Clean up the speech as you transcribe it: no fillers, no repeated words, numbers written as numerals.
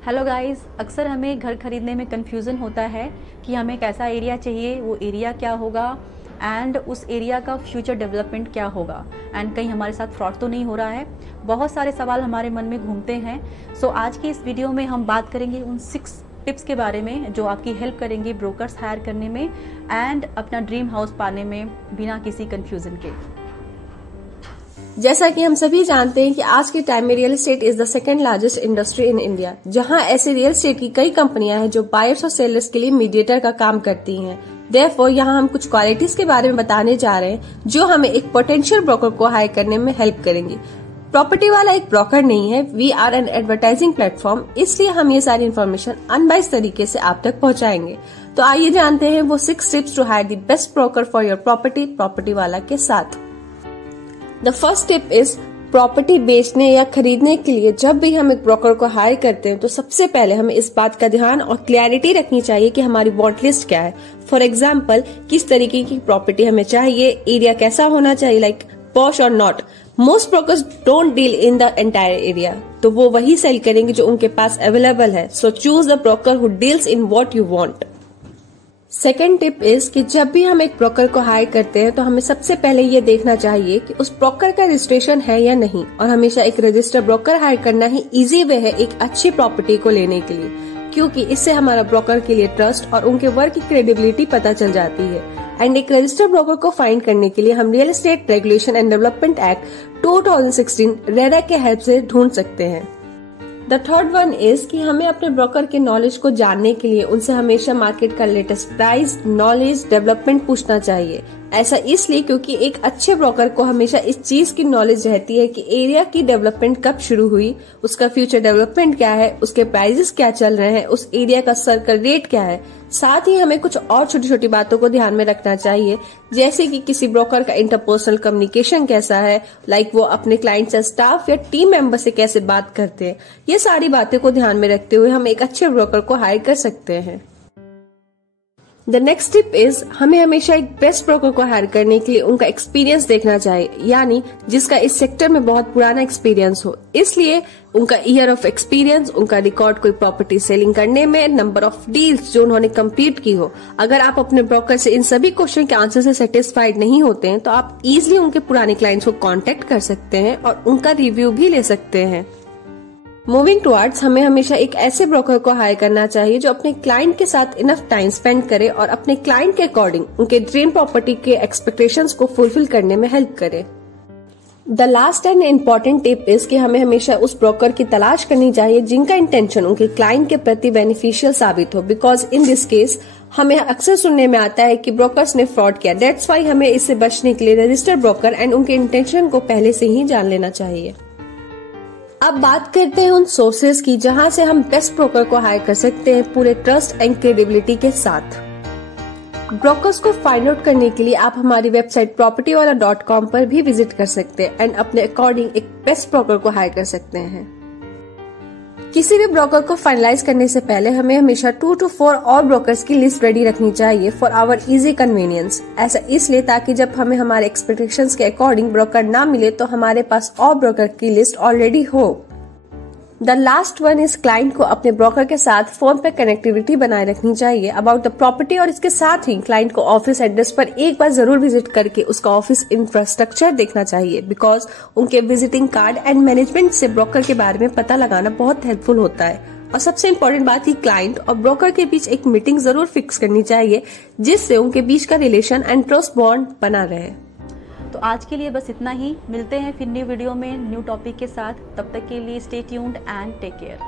Hello guys, अक्सर हमें घर खरीदने में कन्फ्यूज़न होता है कि हमें कैसा एरिया चाहिए, वो एरिया क्या होगा एंड उस एरिया का फ्यूचर डेवलपमेंट क्या होगा एंड कहीं हमारे साथ फ्रॉड तो नहीं हो रहा है। बहुत सारे सवाल हमारे मन में घूमते हैं। सो आज की इस वीडियो में हम बात करेंगे उन 6 टिप्स के बारे में जो आपकी हेल्प करेंगे ब्रोकर्स हायर करने में एंड अपना ड्रीम हाउस पाने में बिना किसी कन्फ्यूज़न के। जैसा कि हम सभी जानते हैं कि आज के टाइम में real estate is the second largest industry in India, जहां ऐसे रियल एस्टेट की कई कंपनियां हैं जो बायर्स और सेलर्स के लिए मीडिएटर का काम करती हैं। देयरफॉर यहाँ हम कुछ क्वालिटीज के बारे में बताने जा रहे हैं जो हमें एक पोटेंशियल ब्रोकर को हायर करने में हेल्प करेंगी। प्रॉपर्टी वाला एक ब्रोकर नहीं है, we are an advertising platform, इसलिए हम ये सारी इन्फॉर्मेशन अनबाइस्ड तरीके से आप तक पहुंचाएंगे। तो आइए जानते हैं वो 6 tips to hire the best broker for your property वाला के साथ। The first tip is property बेचने या खरीदने के लिए जब भी हम एक ब्रोकर को हायर करते हैं तो सबसे पहले हमें इस बात का ध्यान और क्लैरिटी रखनी चाहिए कि हमारी वॉन्ट लिस्ट क्या है। फॉर एग्जाम्पल, किस तरीके की प्रॉपर्टी हमें चाहिए, एरिया कैसा होना चाहिए, लाइक पॉश और not. Most brokers don't deal in the entire area, तो वो वही सेल करेंगे जो उनके पास अवेलेबल है। So choose the broker who deals in what you want. Second tip is कि जब भी हम एक ब्रोकर को हायर करते हैं तो हमें सबसे पहले ये देखना चाहिए कि उस ब्रोकर का रजिस्ट्रेशन है या नहीं, और हमेशा एक रजिस्टर्ड ब्रोकर हायर करना ही इजी वे है एक अच्छी प्रॉपर्टी को लेने के लिए, क्योंकि इससे हमारा ब्रोकर के लिए ट्रस्ट और उनके वर्क की क्रेडिबिलिटी पता चल जाती है। एंड एक रजिस्टर्ड ब्रोकर को फाइंड करने के लिए हम real estate regulation and development act 2016 RERA के हेल्प से ढूंढ सकते हैं। द थर्ड वन इज कि हमें अपने ब्रोकर के नॉलेज को जानने के लिए उनसे हमेशा मार्केट का लेटेस्ट प्राइस, नॉलेज, डेवलपमेंट पूछना चाहिए। ऐसा इसलिए क्योंकि एक अच्छे ब्रोकर को हमेशा इस चीज की नॉलेज रहती है कि एरिया की डेवलपमेंट कब शुरू हुई, उसका फ्यूचर डेवलपमेंट क्या है, उसके प्राइसेस क्या चल रहे हैं, उस एरिया का सर्कल रेट क्या है। साथ ही हमें कुछ और छोटी छोटी बातों को ध्यान में रखना चाहिए, जैसे कि किसी ब्रोकर का इंटरपर्सनल कम्युनिकेशन कैसा है, लाइक वो अपने क्लाइंट से, स्टाफ या टीम मेंबर से कैसे बात करते हैं। ये सारी बातें को ध्यान में रखते हुए हम एक अच्छे ब्रोकर को हायर कर सकते हैं। द नेक्स्ट टिप इज हमें हमेशा एक बेस्ट ब्रोकर को हायर करने के लिए उनका एक्सपीरियंस देखना चाहिए, यानी जिसका इस सेक्टर में बहुत पुराना एक्सपीरियंस हो। इसलिए उनका ईयर ऑफ एक्सपीरियंस, उनका रिकॉर्ड कोई प्रॉपर्टी सेलिंग करने में, नंबर ऑफ डील्स जो उन्होंने कंप्लीट की हो। अगर आप अपने ब्रोकर से इन सभी क्वेश्चन के आंसर से सेटिस्फाइड नहीं होते हैं तो आप इजिली उनके पुराने क्लाइंट्स को कॉन्टेक्ट कर सकते हैं और उनका रिव्यू भी ले सकते हैं। मूविंग टुवर्ड्स, हमें हमेशा एक ऐसे ब्रोकर को हायर करना चाहिए जो अपने क्लाइंट के साथ इनफ टाइम स्पेंड करे और अपने क्लाइंट के अकॉर्डिंग उनके ड्रीम प्रॉपर्टी के एक्सपेक्टेशंस को फुलफिल करने में हेल्प करे। The last and important tip is कि हमें हमेशा उस ब्रोकर की तलाश करनी चाहिए जिनका इंटेंशन उनके क्लाइंट के प्रति बेनिफिशियल साबित हो, बिकॉज इन दिस केस हमें अक्सर सुनने में आता है कि ब्रोकर्स ने फ्रॉड किया। दैट्स वाई हमें इससे बचने के लिए रजिस्टर्ड ब्रोकर एंड उनके इंटेंशन को पहले से ही जान लेना चाहिए। अब बात करते हैं उन सोर्सेज की जहां से हम बेस्ट ब्रोकर को हायर कर सकते हैं पूरे ट्रस्ट एंड क्रेडिबिलिटी के साथ। ब्रोकर्स को फाइंड आउट करने के लिए आप हमारी वेबसाइट propertywala.com पर भी विजिट कर सकते हैं एंड अपने अकॉर्डिंग एक बेस्ट ब्रोकर को हायर कर सकते हैं। किसी भी ब्रोकर को फाइनलाइज करने से पहले हमें हमेशा 2 to 4 और ब्रोकर्स की लिस्ट रेडी रखनी चाहिए फॉर आवर इजी कन्वीनियंस। ऐसा इसलिए ताकि जब हमें हमारे एक्सपेक्टेशंस के अकॉर्डिंग ब्रोकर ना मिले तो हमारे पास और ब्रोकर की लिस्ट ऑलरेडी हो। The last one is client को अपने ब्रोकर के साथ फोन पे कनेक्टिविटी बनाए रखनी चाहिए अबाउट द प्रॉपर्टी, और इसके साथ ही क्लाइंट को ऑफिस एड्रेस पर एक बार जरूर विजिट करके उसका ऑफिस इंफ्रास्ट्रक्चर देखना चाहिए, बिकॉज उनके विजिटिंग कार्ड एंड मैनेजमेंट से ब्रोकर के बारे में पता लगाना बहुत हेल्पफुल होता है। और सबसे इम्पोर्टेंट बात ही क्लाइंट और ब्रोकर के बीच एक मीटिंग जरूर फिक्स करनी चाहिए जिससे उनके बीच का रिलेशन एंड ट्रस्ट बॉन्ड बना रहे। तो आज के लिए बस इतना ही। मिलते हैं फिर न्यू वीडियो में न्यू टॉपिक के साथ। तब तक के लिए stay tuned and take care.